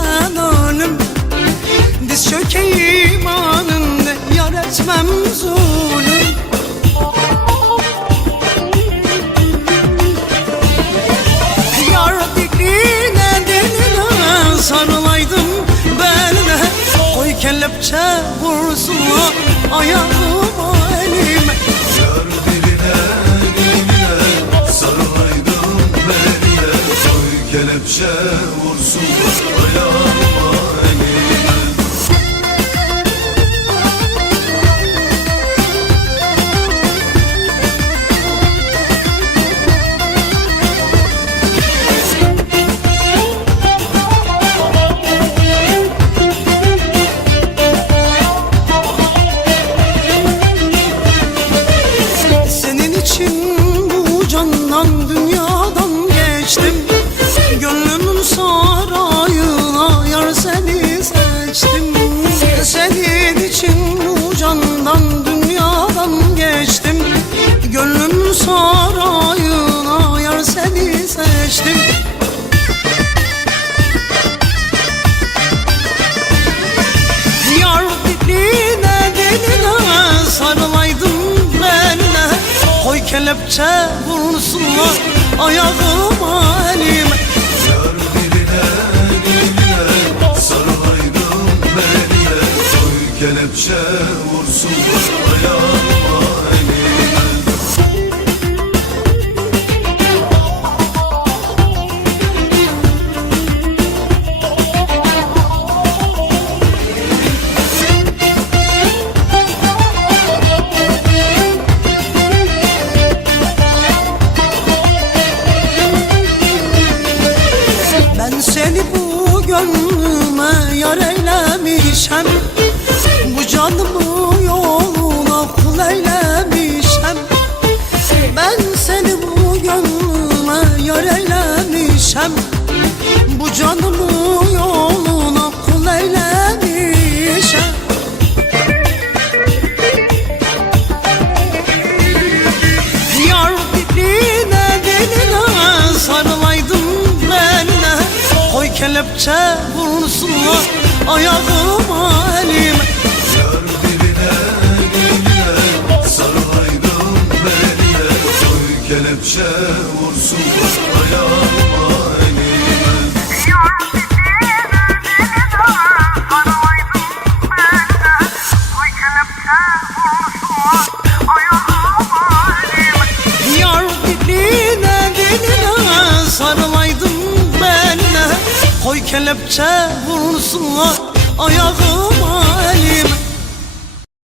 benden ölüm. Diz çökeyim anında, yar etmem zulüm. Yar diline diline sarılaydım beline. Koy kelepçe vursunlar ayağıma elime. Yar diline diline sarılaydım beline. Koy kelepçe vursunlar ayağıma elime. Dünyadan geçtim, gönlümün sarayına yar seni seçtim. Senin için bu candan dünyadan geçtim, gönlümün sarayına yar seni seçtim. Yar diline diline sarılaydım beline. Koy kelepçe vursunlar ayağıma elime. Yar diline diline sarılaydım beline. Koy kelepçe vursunlar ayağıma elime. Seni bu gönlüme yar eylemişem, bu canımı yoluna kul eylemişem. Ben seni bu gönlüme yar eylemişem, bu canımı yoluna kul eylemişem. Yar diline diline sarılaydım beline. Koy kelepçe vursunlar ayağıma elime. Yar diline diline sarılaydım beline. Koy kelepçe vursunlar ayağıma elime. Yar diline diline sarılaydım beline. Koy kelepçe vursunlar ayağıma elime. Yar diline diline sarılaydım beline. Koy kelepçe vursunlar ayağıma elime.